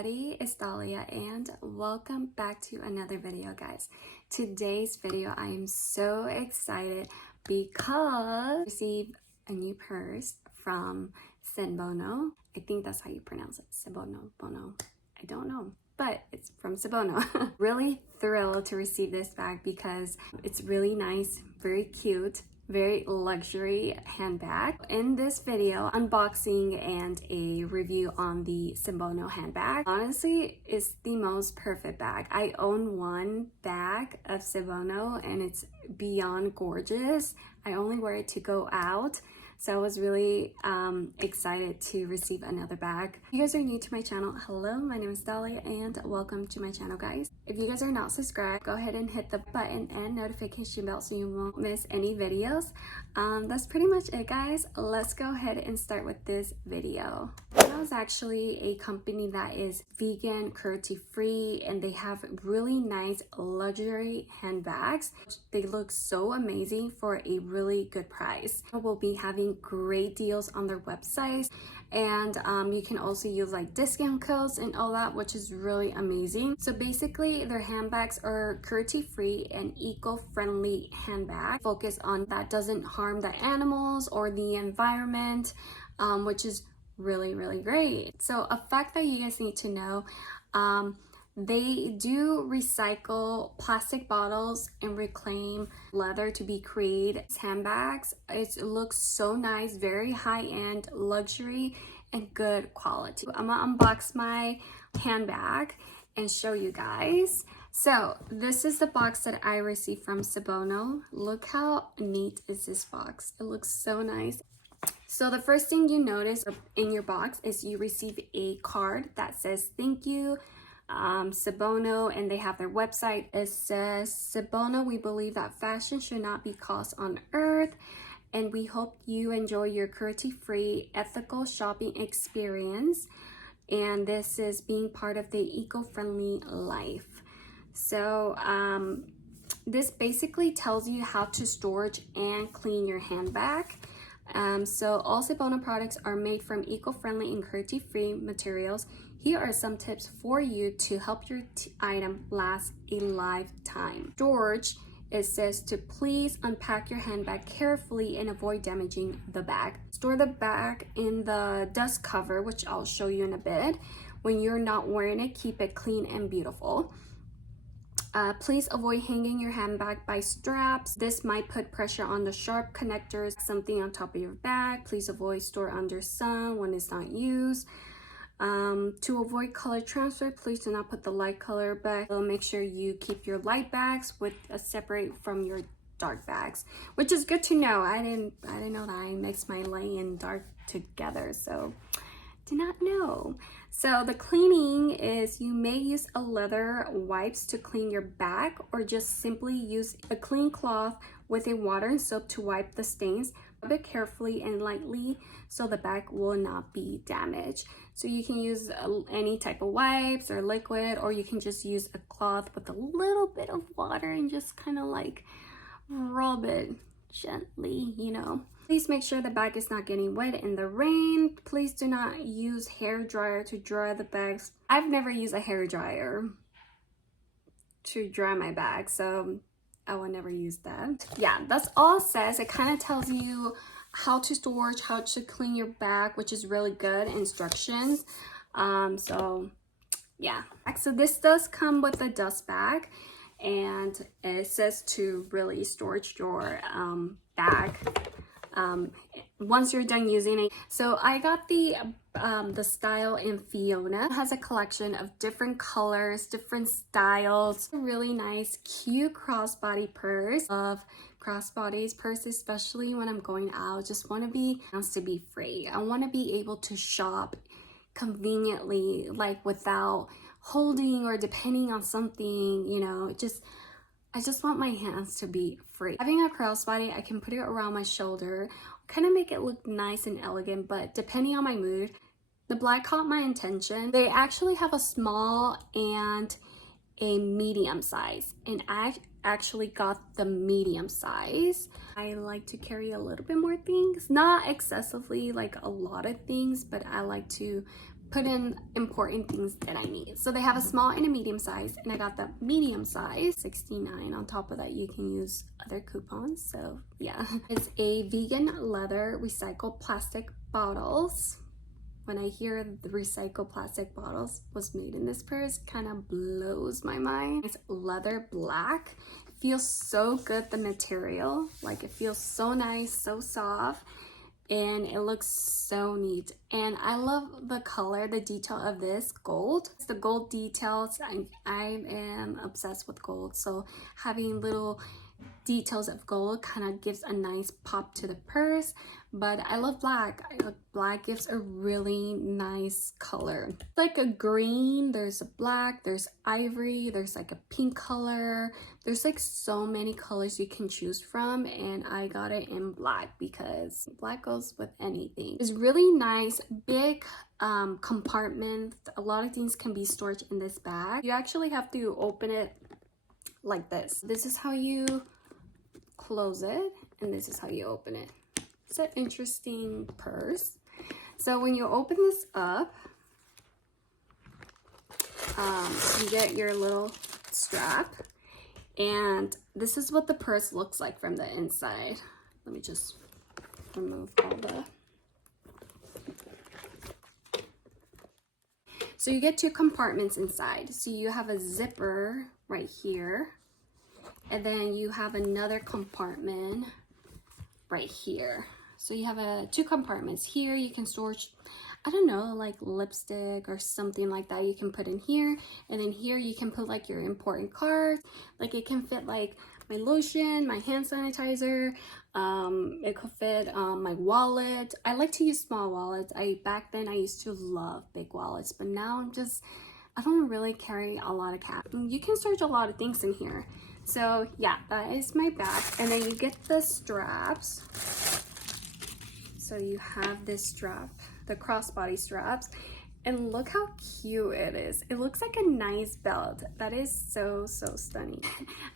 everybody, it's Dahlia and welcome back to another video, guys. Today's video I am so excited because I received a new purse from Sinbono. I think that's how you pronounce it. Sinbono, Bono. I don't know, but it's from Sinbono. Really thrilled to receive this bag because it's really nice, very cute, very luxury handbag. In this video, unboxing and a review on the Sinbono handbag. Honestly, it's the most perfect bag. I own one bag of Sinbono and it's beyond gorgeous. I only wear it to go out. So I was really excited to receive another bag. If you guys are new to my channel, hello, my name is Dahlia and welcome to my channel, guys. If you guys are not subscribed, go ahead and hit the button and notification bell so you won't miss any videos. That's pretty much it, guys. Let's go ahead and start with this video. Sinbono is actually a company that is vegan, cruelty-free, and they have really nice luxury handbags. They look so amazing for a really good price. We'll be having great deals on their website, and you can also use like discount codes and all that, which is really amazing. So basically their handbags are cruelty-free and eco-friendly handbag, focus on that doesn't harm the animals or the environment, which is really great. So a fact that you guys need to know, they do recycle plastic bottles and reclaim leather to be created handbags. It looks so nice, very high-end, luxury, and good quality. I'm gonna unbox my handbag and show you guys. So this is the box that I received from Sinbono. Look how neat is this box. It looks so nice. So the first thing you notice in your box is you receive a card that says thank you, Sinbono, and they have their website. It says, Sinbono, we believe that fashion should not be cost on earth, and we hope you enjoy your cruelty-free ethical shopping experience, and this is being part of the eco-friendly life. So this basically tells you how to storage and clean your handbag. So all Sinbono products are made from eco-friendly and cruelty-free materials. Here are some tips for you to help your item last a lifetime. Storage, it says to please unpack your handbag carefully and avoid damaging the bag. Store the bag in the dust cover, which I'll show you in a bit. When you're not wearing it, keep it clean and beautiful. Please avoid hanging your handbag by straps. This might put pressure on the sharp connectors, something on top of your bag. Please avoid store under sun when it's not used. To avoid color transfer, please do not put the light color bag. So make sure you keep your light bags with separate from your dark bags, which is good to know. I didn't know that I mixed my light and dark together, so did not know. So the cleaning is you may use a leather wipes to clean your bag, or just simply use a clean cloth with a water and soap to wipe the stains. Rub it carefully and lightly so the bag will not be damaged. So you can use any type of wipes or liquid, or you can just use a cloth with a little bit of water and just kind of like rub it gently, you know. Please make sure the bag is not getting wet in the rain. Please do not use hair dryer to dry the bags. I've never used a hair dryer to dry my bag, so I will never use that. Yeah, that's all it says. It kind of tells you how to storage, how to clean your bag, which is really good instructions. So yeah, so this does come with a dust bag, and it says to really storage your bag once you're done using it. So I got the style in Fiona. It has a collection of different colors, different styles. A really nice, cute crossbody purse. Love crossbodies purse, especially when I'm going out. Just want to be free. I want to be able to shop conveniently, like without holding or depending on something, you know. I just want my hands to be free. Having a crossbody, I can put it around my shoulder, kind of make it look nice and elegant, but depending on my mood. The black caught my attention. They actually have a small and a medium size, and I actually got the medium size. I like to carry a little bit more things, not excessively like a lot of things, but I like to put in important things that I need. So they have a small and a medium size, and I got the medium size, $69. On top of that, you can use other coupons. So yeah, it's a vegan leather recycled plastic bottles. When I hear the recycled plastic bottles was made in this purse, kind of blows my mind. It's leather black. It feels so good, the material. Like, it feels so nice, so soft, and it looks so neat. And I love the color, the detail of this gold. It's the gold details. I am obsessed with gold, so having little details of gold kind of gives a nice pop to the purse. But I love black. Black gives a really nice color. It's like a green, there's a black, there's ivory, there's like a pink color. There's like so many colors you can choose from, and I got it in black because black goes with anything. It's really nice, big compartment. A lot of things can be stored in this bag. You actually have to open it like this. This is how you close it, and this is how you open it. It's an interesting purse. So when you open this up, you get your little strap, and this is what the purse looks like from the inside. Let me just remove all the... So you get two compartments inside. So you have a zipper right here, and then you have another compartment right here. So you have two compartments here. You can store, I don't know, like lipstick or something like that. You can put in here, and then here you can put like your important cards. Like, it can fit like my lotion, my hand sanitizer. It could fit my wallet. I like to use small wallets. Back then I used to love big wallets, but now I don't really carry a lot of cash. You can store a lot of things in here. So yeah, that is my bag. And then you get the straps. So you have this strap, the crossbody straps, and look how cute it is. It looks like a nice belt. That is so stunning.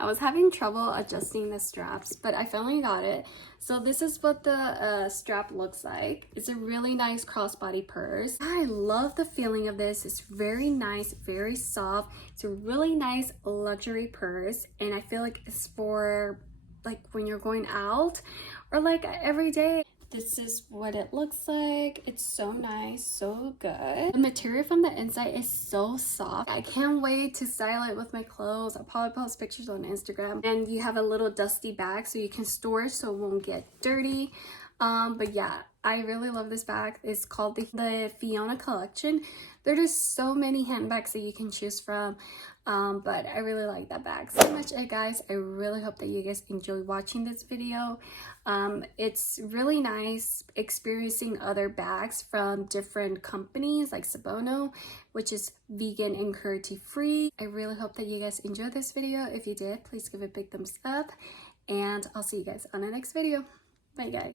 I was having trouble adjusting the straps, but I finally got it. So this is what the strap looks like. It's a really nice crossbody purse. I love the feeling of this. It's very nice, very soft. It's a really nice luxury purse, and I feel like it's for like when you're going out or like every day. This is what it looks like. It's so nice, so good. The material from the inside is so soft. I can't wait to style it with my clothes. I'll probably post pictures on Instagram. And you have a little dusty bag so you can store it so it won't get dirty. But yeah, I really love this bag. It's called the Fiona collection. There are so many handbags that you can choose from, but I really like that bag so much. Guys, I really hope that you guys enjoy watching this video. It's really nice experiencing other bags from different companies like Sinbono, which is vegan and cruelty free. I really hope that you guys enjoyed this video. If you did, please give it a big thumbs up, and I'll see you guys on the next video. Bye guys.